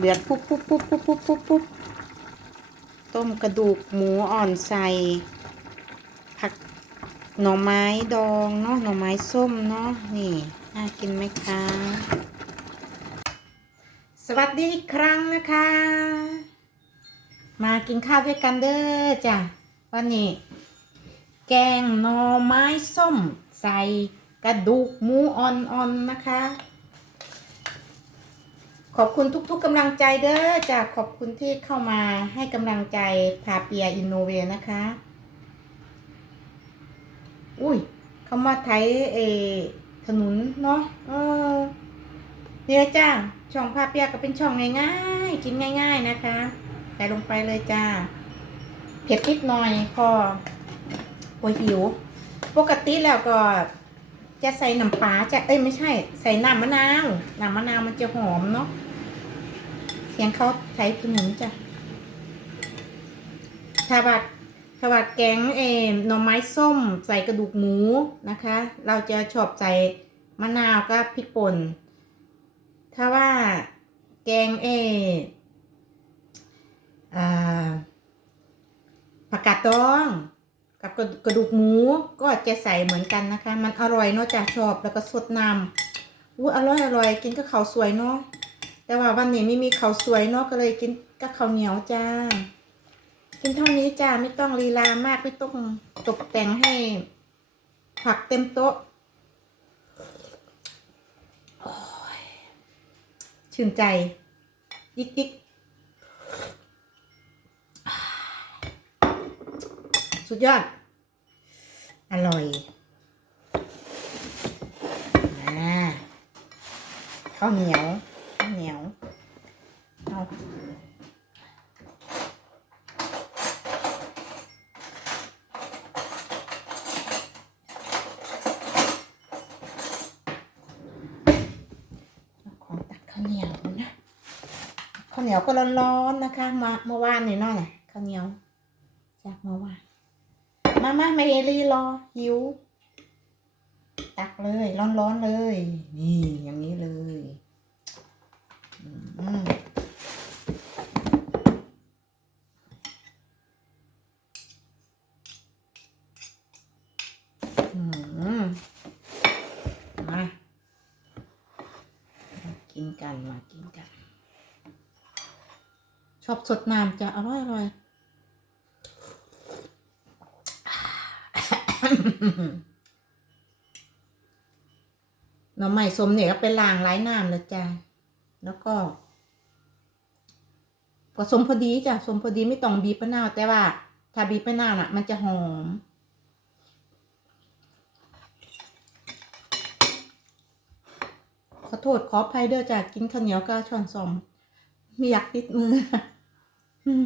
เดือดปุ๊บปุ๊บปุ๊บปุ๊บปุ๊บปุ๊บปุ๊บต้มกระดูกหมูอ่อนใส่ ผักหน่อไม้ดองเนาะหน่อไม้ส้มเนาะนี่น่ากินไหมคะ สวัสดีอีกครั้งนะคะ มากินข้าวด้วยกันเด้อจ้ะวันนี้แกงหน่อไม้ส้มใส่กระดูกหมูอ่อนๆนะคะ ขอบคุณทุกๆกำลังใจเด้อจ้ะขอบคุณที่เข้ามาให้กำลังใจพาเปียอินโนเวนะคะ อุ้ยเขามาไถเอถนนเนาะเออเนี่ยจ้าช่องพาเปียก็เป็นช่องง่ายๆกินง่าย ๆนะคะใส่ลงไปเลยจ้า เผ็ดนิดหน่อยพอปวหิว ปกติแล้วก็จะใส่น้ำปลาจะเอ้ยไม่ใช่ ใส่น้ำมะนาวน้ำมะนาวมันจะหอมเนาะ สียงเขาใช้ขนุนจ้ะถ้าว่าถ้าว่าแกงเอมหน่อไม้ส้มใส่กระดูกหมูนะคะ เราจะชอบใส่มะนาวกับพริกป่น ถ้าว่าแกงเอผักกาดดอง กับกระกระดูกหมูก็จะใส่เหมือนกันนะคะ มันอร่อยเนาะจ้ะชอบแล้วก็สดน้ำอู้อร่อยอร่อยกินกับข้าวสวยเนาะ แต่ว่าวันนี้ไม่มีข้าวสวยเนาะก็เลยกินกับข้าวเหนียวจ้า กินเท่านี้จ้าไม่ต้องลีลามากไม่ต้องตกแต่งให้ ผักเต็มโต๊ะชื่นใจ ยิกยิกสุดยอด อร่อยอข้าวเหนียวข้าวเหนียวเอาเอาของตักข้าวเหนียวนะข้าวเหนี ยวก็ร้อนๆนะคะ มาเมื่อวานนี่นาะน่ะข้าวเหนียว จากเมื่อวานมามาไม่เอลี่รอหิว ตักเลย ร้อนๆเลย นี่อย่างนี้เลยอืมมากินกันมากินกัน ชอบสดน้ำจะอร่อยอร่อยหน่อไม้สมเนี่ยก็เป็นลางไร้น้ำเลยจ้ะแล้วก็ผสมพอดีจ้ะสมพอดีไม่ต้องบีบมะนาวแต่ว่า ถ้าบีบมะนาวน่ะ มันจะหอม ขอโทษขออภัยเด้อจ้ะกินข้าวเหนียวก็ช้อนสอมไม่อยากติดมือ น้อ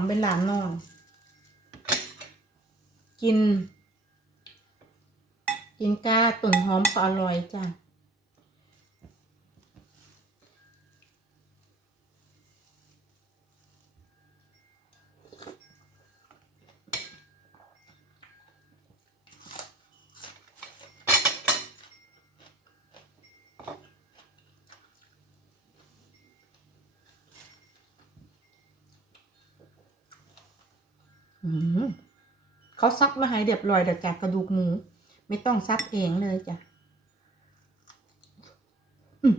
งเป็นหลานนอน กิน กินกาตุ่นหอมก็อร่อยจ้ะ เขาซับมาให้เรียบร้อยแล้วจากกระดูกหมู ไม่ต้องซับเองเลยจ้ะอืม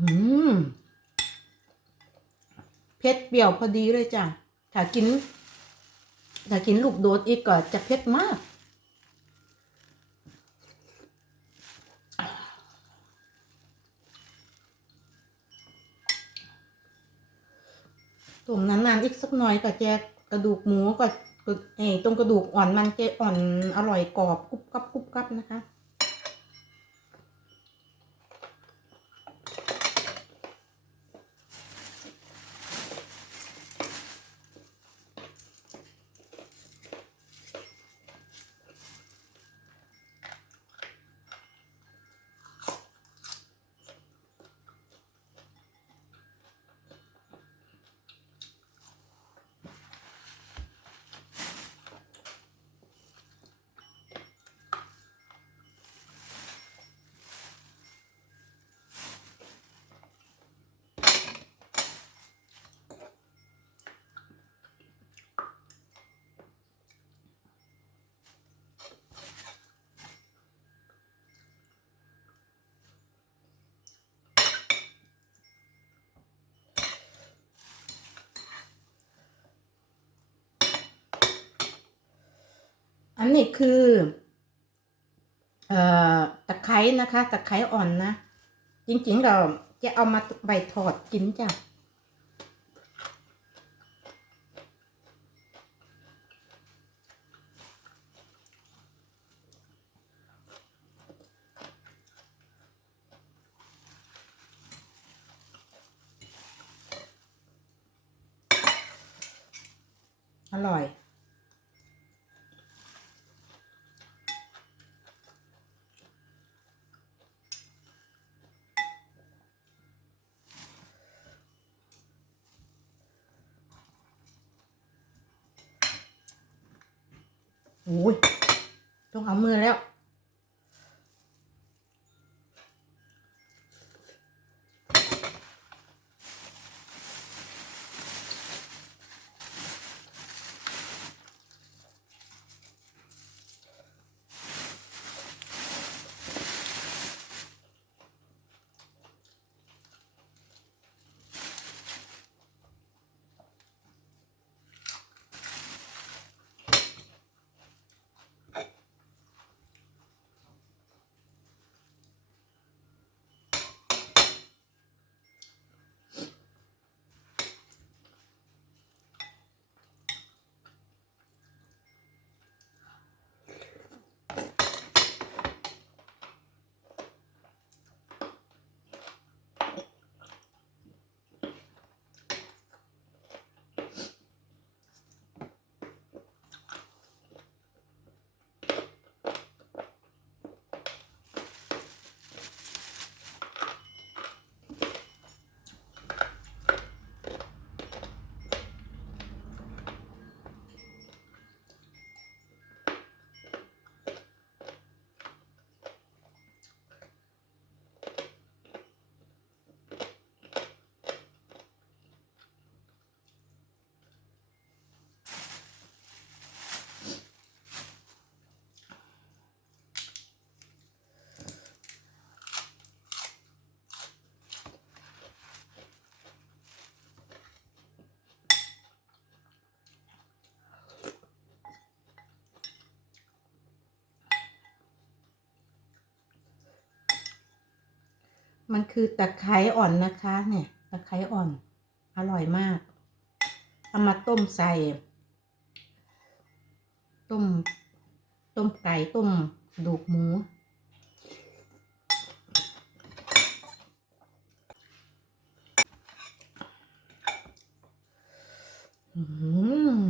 อืมเผ็ดเปรี้ยวพอดีเลยจ้ะ ถ้ากิน ถ้ากินลูกโดดอีกก็จะเผ็ดมากตุ่มนานๆอีกสักหน่อยก็จะกระดูกหมูก็เออตรงกระดูกอ่อนมันจะอ่อนอร่อยกรอบกรุบกรับกรุบกรับนะคะ นนี้คือเอ่อตะไคร้นะคะ ตะไคร้อ่อนนะ จริงๆ เราจะเอามาใบทอดกินจ้ะอร่อย โอ้ยต้องเอามือแล้ว มันคือตะไคร้อ่อนนะคะ เนี่ยตะไคร้อ่อน อร่อยมาก เอามาต้มใส่ ต้ม ต้มไก่ต้มดูกหมู อืม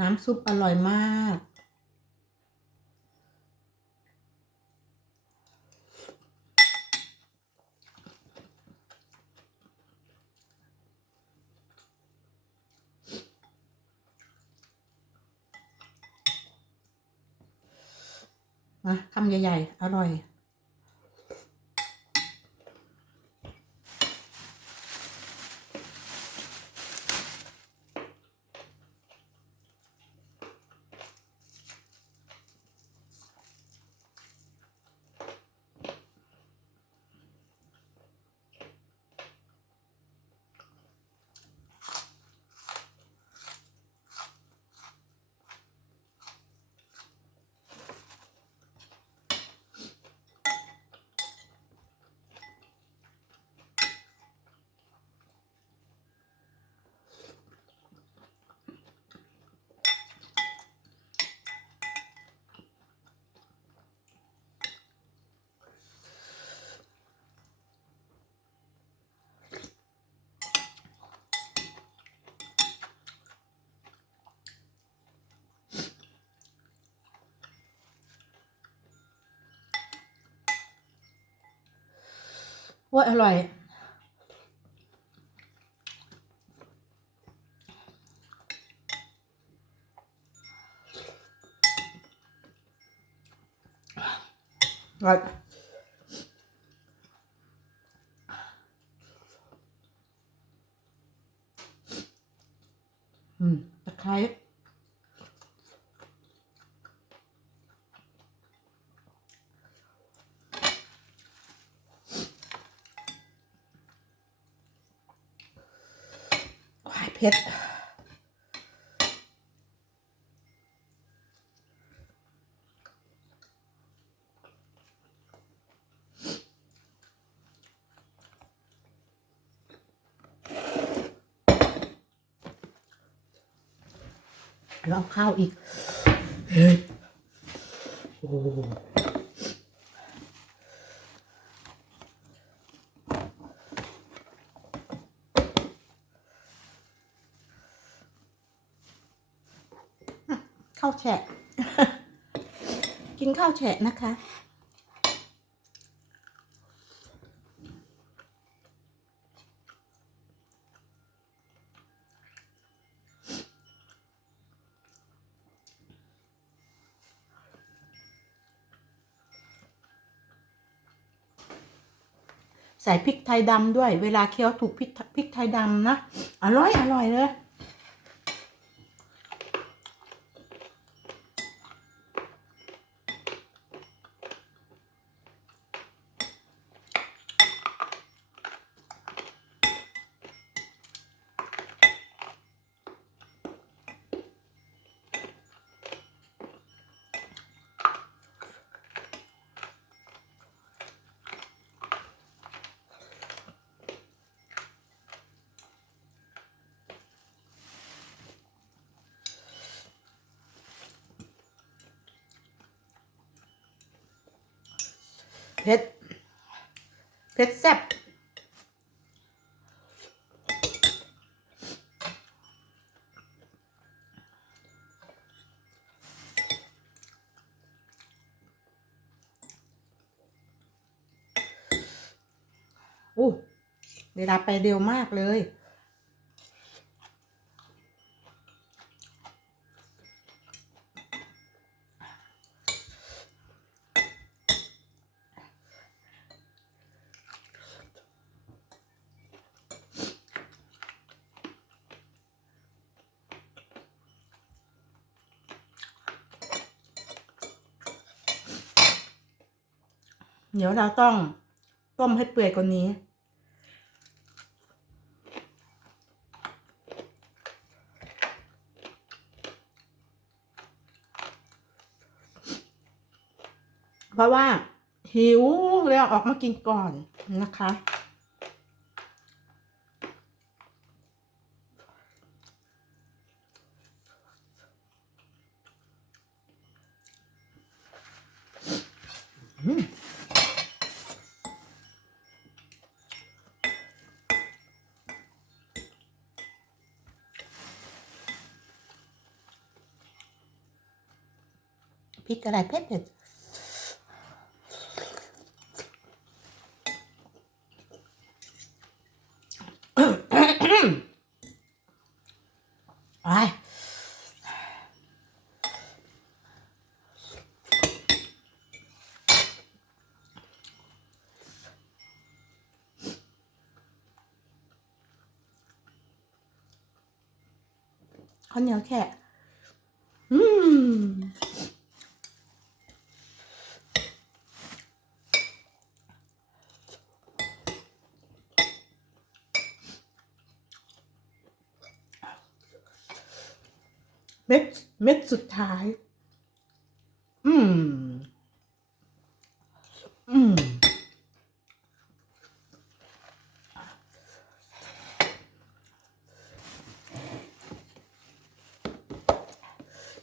น้ำซุปอร่อยมาก นะคำใหญ่ ๆ อร่อย ว่าอร่อยอร่อยอืมตะไคร้ เผ็ดแล้วเอาข้าวอีก เฮ้ย โอ้ ข้าวแฉะ กินข้าวแฉะนะคะ ใส่พริกไทยดำด้วย เวลาเคี้ยวถูกพริกพริกไทยดำนะ อร่อย อร่อยเลย เผ็ด เผ็ดแซ่บโอ้เวลาไปเร็วมากเลย เดี๋ยวเราต้องต้มให้เปื่อยกว่านี้ เพราะว่าหิวเลยออกมากินก่อนนะคะ พริกอะไรเผ็ดเผ็ดไอ้ข้าวเหนียวแค่ อืม เม็ดเม็ดสุดท้าย อืม อืม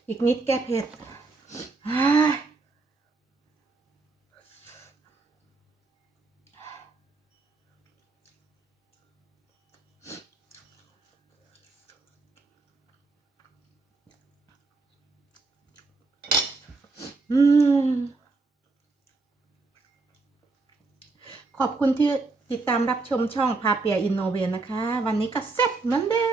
อีกนิดแก้เผ็ดอ่ายอืม ขอบ คุณที่ติดตามรับชมช่องพาเปียอินโนเวนะคะ วันนี้ก็เสร็จเหมือนเดิม